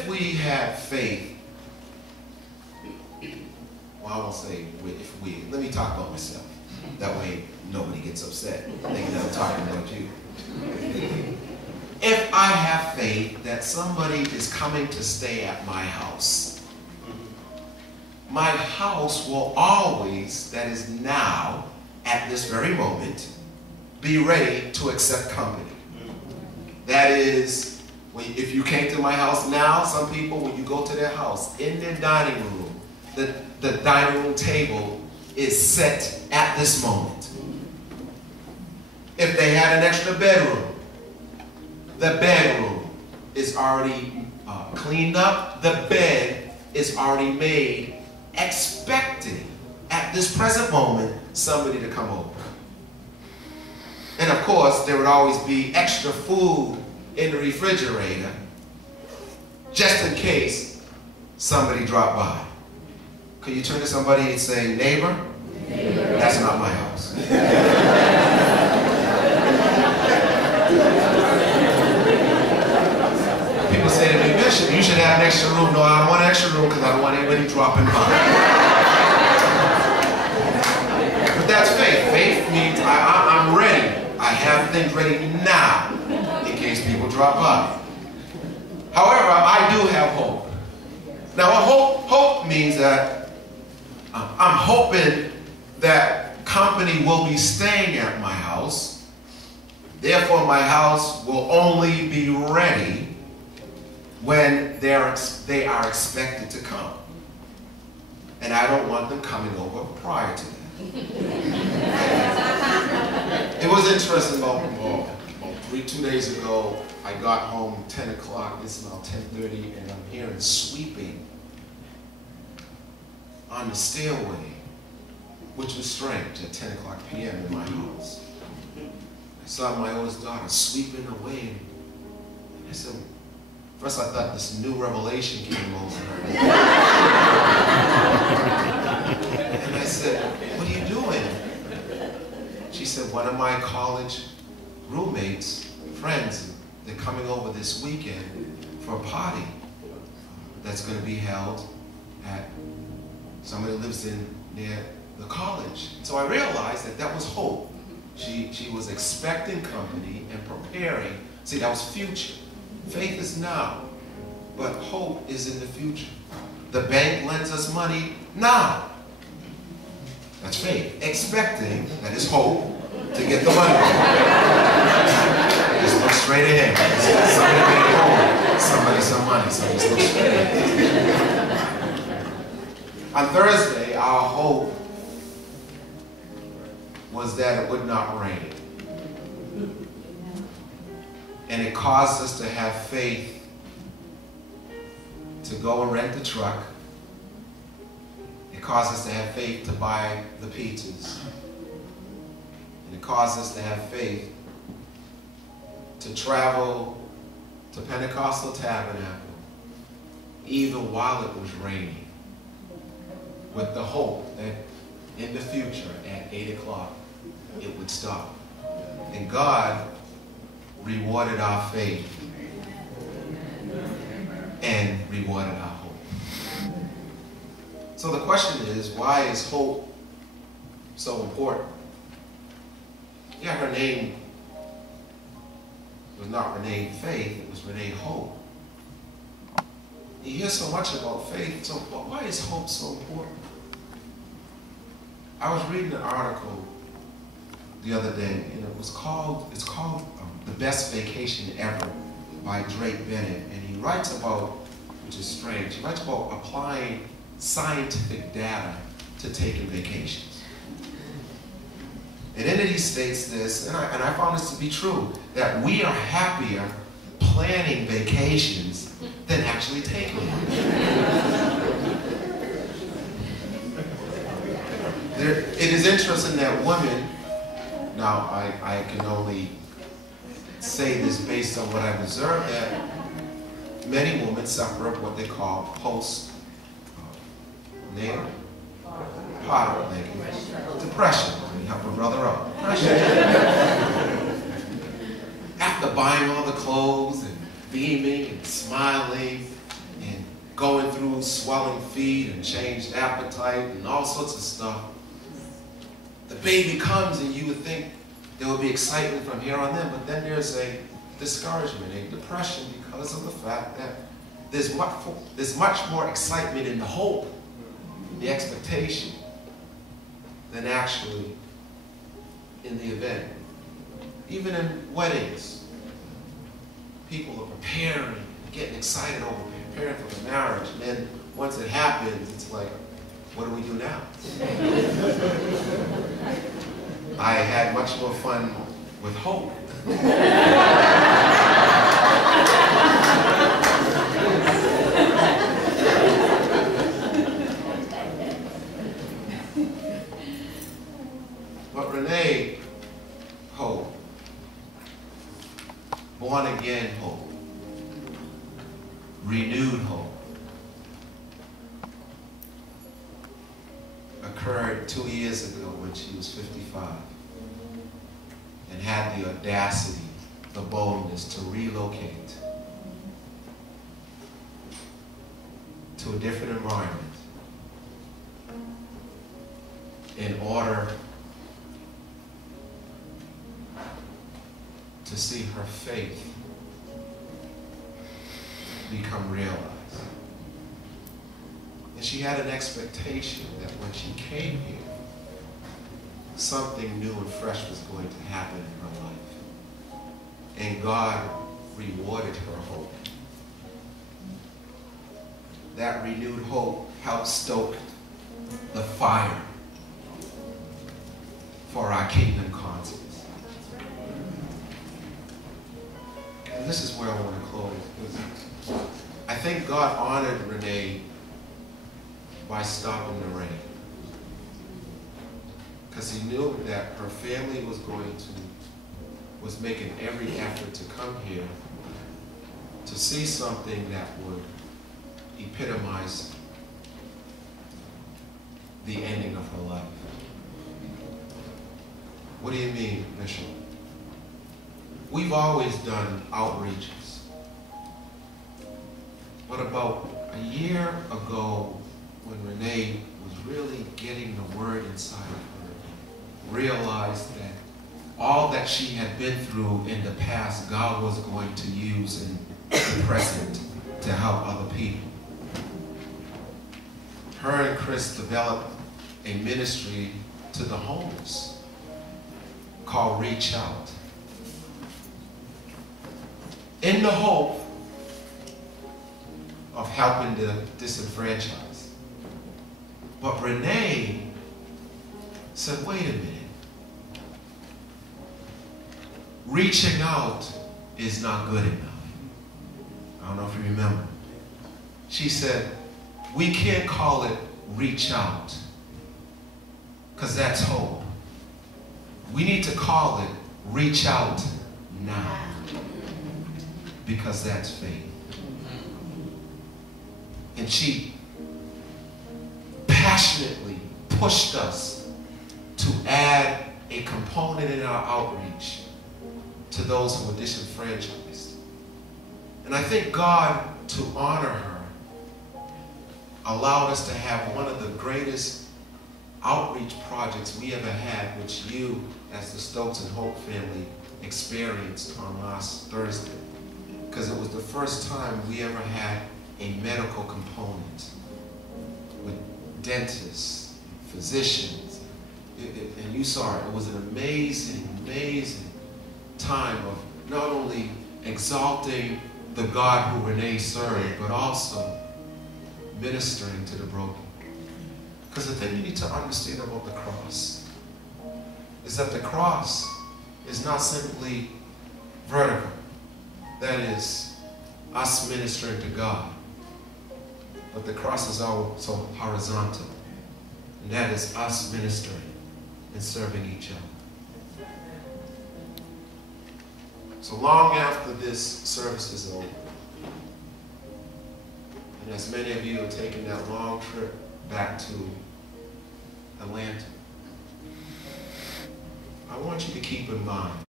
if we have faith, well, I won't say if we, let me talk about myself. That way nobody gets upset thinking I'm talking about you. If I have faith that somebody is coming to stay at my house will always, that is now, at this very moment, be ready to accept company. That is, if you came to my house now, some people, when you go to their house, in their dining room, the dining room table is set at this moment. If they had an extra bedroom, the bedroom is already cleaned up. The bed is already made, expecting at this present moment somebody to come over. And of course, there would always be extra food in the refrigerator just in case somebody dropped by. Could you turn to somebody and say, neighbor, that's not my house. People say to me, Bishop, you should have an extra room. No, I don't want an extra room because I don't want anybody dropping by. But that's faith. Faith means I'm ready. I have things ready now in case people drop by. However, I do have hope. Now, hope means that I'm hoping that company will be staying at my house. Therefore, my house will only be ready when they are expected to come. And I don't want them coming over prior to that. It was interesting, about 2 days ago, I got home 10 o'clock, it's now 10:30, and I'm hearing sweeping on the stairway, which was strange at 10 o'clock p.m. in my house. I saw my oldest daughter sweeping away, and I said, first I thought this new revelation came over her. And I said, what are you doing? She said, one of my college roommates, friends, they're coming over this weekend for a party that's going to be held at somebody who lives near the college. So I realized that was hope. She was expecting company and preparing. See, that was future. Faith is now, but hope is in the future. The bank lends us money now. That's faith. Expecting, that is hope, to get the money. Just look straight ahead. Somebody made home. Somebody some money, so just look straight ahead. On Thursday, our hope was that it would not rain. And it caused us to have faith to go and rent the truck. It caused us to have faith to buy the pizzas. And it caused us to have faith to travel to Pentecostal Tabernacle, even while it was raining, with the hope that in the future, at 8 o'clock, it would stop. And God rewarded our faith and rewarded our hope. So the question is, why is hope so important? Yeah, her name was not Renee Faith, it was Renee Hope. You hear so much about faith, so why is hope so important? I was reading an article the other day, and it's called The Best Vacation Ever by Drake Bennett, and he writes about, which is strange, he writes about applying scientific data to taking vacations. And in it he states this, and I found this to be true, that we are happier planning vacations than actually taking them. It is interesting that women, now I can only say this based on what I've observed, that many women suffer of what they call post-natal depression. Can you help a brother out? Depression. After buying all the clothes and beaming and smiling going through swelling feet and changed appetite and all sorts of stuff. The baby comes and you would think there would be excitement from here on in, but then there's a discouragement, a depression, because of the fact that there's much more excitement in the hope, in the expectation, than actually in the event. Even in weddings, people are preparing, getting excited over preparing for the marriage, and then once it happens, it's like, what do we do now? I had much more fun with hope. But Renee, hope. Born again hope. Renewed hope. Occurred 2 years ago when she was 55 and had the audacity, the boldness to relocate to a different environment in order to see her faith become realized. And she had an expectation that when she came here, something new and fresh was going to happen in her life. And God rewarded her hope. That renewed hope helped stoke the fire for our kingdom causes. And this is where I want to close. I think God honored Renee by stopping the rain. Because he knew that her family was making every effort to come here to see something that would epitomize the ending of her life. What do you mean, Bishop? We've always done outreaches. But about a year ago, when Renee was really getting the word inside of her, realized that all that she had been through in the past, God was going to use in the present to help other people. Her and Chris developed a ministry to the homeless called Reach Out, in the hope of helping the disenfranchised. But Renee said, wait a minute. Reaching out is not good enough. I don't know if you remember. She said, we can't call it reach out, because that's hope. We need to call it reach out now, because that's faith. And she passionately pushed us to add a component in our outreach to those who were disenfranchised. And I think God, to honor her, allowed us to have one of the greatest outreach projects we ever had, which you, as the Stokes and Hope family, experienced on last Thursday. Because it was the first time we ever had a medical component with dentists, physicians, and you saw it. It was an amazing, amazing time of not only exalting the God who Renee served, but also ministering to the broken. Because the thing you need to understand about the cross is that the cross is not simply vertical. That is us ministering to God. But the cross is also horizontal. And that is us ministering and serving each other. So long after this service is over, and as many of you are taking that long trip back to Atlanta, I want you to keep in mind